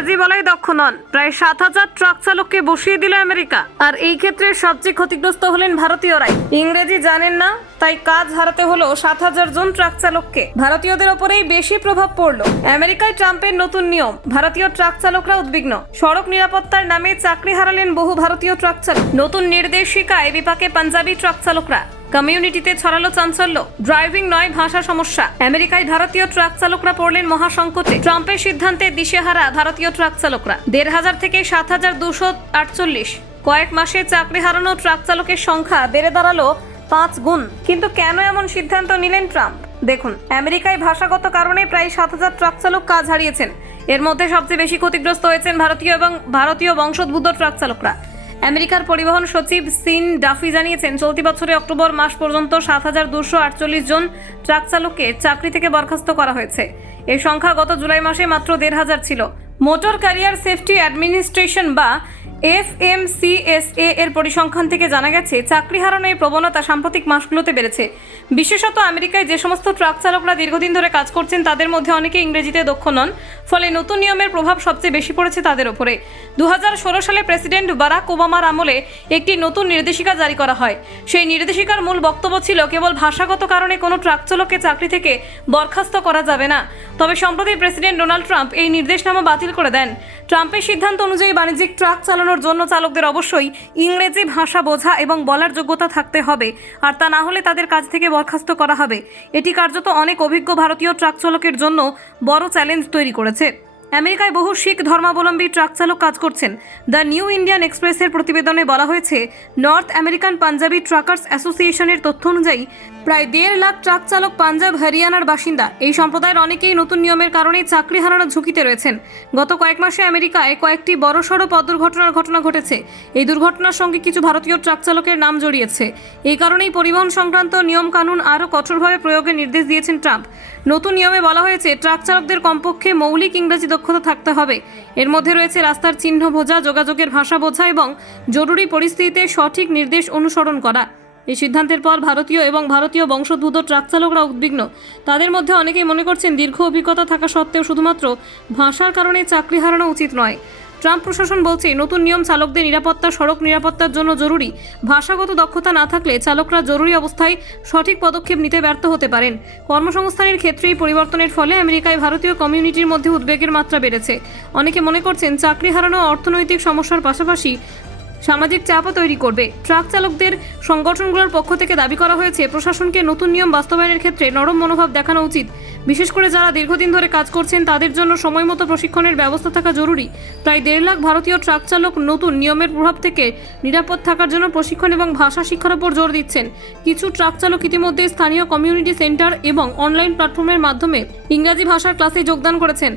ইংরেজি বলাই দক্ষ নন। প্রায় সাত হাজার ট্রাক চালককে বসিয়ে দিল আমেরিকা। আর এই ক্ষেত্রে সবচেয়ে ক্ষতিগ্রস্ত হলেন ভারতীয়রাই। ইংরেজি জানেন না, তাই কাজ হারাতে হলো সাত হাজার জন ট্রাক চালককে। ভারতীয়দের ওপরেই বেশি প্রভাব পড়ল। আমেরিকায় ট্রাম্পের নতুন নিয়ম, ভারতীয় ট্রাক চালকরা উদ্বিগ্ন। সড়ক নিরাপত্তার নামে চাকরি হারালেন বহু ভারতীয় ট্রাক চালক। নতুন নির্দেশিকায় বিপাকে পাঞ্জাবি ট্রাক চালকরা। কমিউনিটিতে ছড়ালো চাঞ্চল্য। ড্রাইভিং নয় ভাষা সমস্যা। আমেরিকায় ভারতীয় ট্রাক চালকরা পড়লেন মহাসংকটে। ট্রাম্পের সিদ্ধান্তে দিশেহারা ভারতীয় ট্রাক চালকরা। দেড় হাজার থেকে সাত হাজার দুশো আটচল্লিশ। কয়েক মাসে চাকরি হারানো ট্রাক চালকের সংখ্যা বেড়ে দাঁড়াল পাঁচ গুণ। কিন্তু কেন এমন সিদ্ধান্ত নিলেন ট্রাম্প? দেখুন, আমেরিকায় ভাষাগত কারণে প্রায় সাত হাজার ট্রাক চালক কাজ হারিয়েছেন। এর মধ্যে সবচেয়ে বেশি ক্ষতিগ্রস্ত হয়েছেন ভারতীয় এবং ভারতীয় বংশোদ্ভূত ট্রাক চালকরা। আমেরিকার পরিবহন সচিব সিন ডাফি জানিয়েছেন, চলতি বছরে অক্টোবর মাস পর্যন্ত সাত হাজার দুশো আটচল্লিশ জন ট্রাক চালককে চাকরি থেকে বরখাস্ত করা হয়েছে। এই সংখ্যা গত জুলাই মাসে মাত্র দেড় হাজার ছিল। মোটর ক্যারিয়ার সেফটি অ্যাডমিনিস্ট্রেশন বা এফএমসিএসএ এর পরিসংখ্যান থেকে জানা গেছে, চাকরি হারানোর প্রবণতা সাম্প্রতিক মাসগুলোতে বেড়েছে। বিশেষত আমেরিকায় যে সমস্ত ট্রাক চালকরা দীর্ঘদিন ধরে কাজ করছেন, তাদের মধ্যে অনেকে ইংরেজিতে দক্ষ নন, ফলে নতুন নিয়মের প্রভাব সবচেয়ে বেশি পড়েছে তাদের ওপরে। দুহাজার ষোলো সালে প্রেসিডেন্ট বারাক ওবামার আমলে একটি নতুন নির্দেশিকা জারি করা হয়। সেই নির্দেশিকার মূল বক্তব্য ছিল, কেবল ভাষাগত কারণে কোনো ট্রাক চালককে চাকরি থেকে বরখাস্ত করা যাবে না। তবে সম্প্রতি প্রেসিডেন্ট ডোনাল্ড ট্রাম্প এই নির্দেশনামা বাতিল করে দেন। ট্রাম্পের সিদ্ধান্ত অনুযায়ী বাণিজ্যিক ট্রাক চালানোর জন্য চালকদের অবশ্যই ইংরেজি ভাষা বোঝা এবং বলার যোগ্যতা থাকতে হবে। আর তা না হলে তাদের কাজ থেকে বরখাস্ত করা হবে। এটি কার্যত অনেক অভিজ্ঞ ভারতীয় ট্রাক চালকের জন্য বড় চ্যালেঞ্জ তৈরি করেছে। আমেরিকায় বহু শিখ ধর্মাবলম্বী ট্রাক চালক কাজ করছেন। দ্য নিউ ইন্ডিয়ান এক্সপ্রেসের প্রতিবেদনে বলা হয়েছে, নর্থ আমেরিকান পাঞ্জাবি ট্রাকার্স অ্যাসোসিয়েশনের তথ্য অনুযায়ী প্রায় দেড় লাখ ট্রাক চালক পাঞ্জাব, হরিয়ানার বাসিন্দা। এই সম্প্রদায়ের অনেকেই নতুন নিয়মের কারণে চাকরি হারানোর ঝুঁকিতে রয়েছেন। গত কয়েক মাসে আমেরিকায় কয়েকটি বড়সড় পথ দুর্ঘটনার ঘটনা ঘটেছে। এই দুর্ঘটনার সঙ্গে কিছু ভারতীয় ট্রাক চালকের নাম জড়িয়েছে। এই কারণেই পরিবহন সংক্রান্ত নিয়মকানুন আরও কঠোরভাবে প্রয়োগের নির্দেশ দিয়েছেন ট্রাম্প। নতুন নিয়মে বলা হয়েছে, ট্রাক চালকদের কমপক্ষে মৌলিক ইংরেজি দক্ষতা থাকতে হবে। এর মধ্যে রয়েছে রাস্তার চিহ্ন বোঝা, যোগাযোগের ভাষা বোঝা এবং জরুরি পরিস্থিতিতে সঠিক নির্দেশ অনুসরণ করা। এই সিদ্ধান্তের পর ভারতীয় এবং ভারতীয় বংশোদ্ভূত ট্রাক চালকরা উদ্বিগ্ন। তাদের মধ্যে অনেকেই মনে করছেন দীর্ঘ অভিজ্ঞতা থাকা সত্ত্বেও শুধুমাত্র ভাষার কারণে চাকরি হারানো উচিত নয়। ট্রাম্প প্রশাসন বলছে, নতুন নিয়ম চালকদের নিরাপত্তা, সড়ক নিরাপত্তার জন্য জরুরি। ভাষাগত দক্ষতা না থাকলে চালকরা জরুরি অবস্থায় সঠিক পদক্ষেপ নিতে ব্যর্থ হতে পারেন। কর্মসংস্থানের ক্ষেত্রে এই পরিবর্তনের ফলে আমেরিকায় ভারতীয় কমিউনিটির মধ্যে উদ্বেগের মাত্রা বেড়েছে। অনেকে মনে করছেন, চাকরি হারানো অর্থনৈতিক সমস্যার পাশাপাশি সামাজিক চাপও তৈরি করবে। ট্রাক চালকদের সংগঠনগুলোর পক্ষ থেকে দাবি করা হয়েছে, প্রশাসনকে নতুন নিয়ম বাস্তবায়নের ক্ষেত্রে নরম মনোভাব দেখানো উচিত। বিশেষ করে যারা দীর্ঘদিন ধরে কাজ করছেন, তাদের জন্য সময় মতো প্রশিক্ষণের ব্যবস্থা থাকা জরুরি। প্রায় দেড় লাখ ভারতীয় ট্রাক চালক নতুন নিয়মের প্রভাব থেকে নিরাপদ থাকার জন্য প্রশিক্ষণ এবং ভাষা শিক্ষার উপর জোর দিচ্ছেন। কিছু ট্রাক চালক ইতিমধ্যে স্থানীয় কমিউনিটি সেন্টার এবং অনলাইন প্ল্যাটফর্মের মাধ্যমে ইংরাজি ভাষার ক্লাসে যোগদান করেছেন।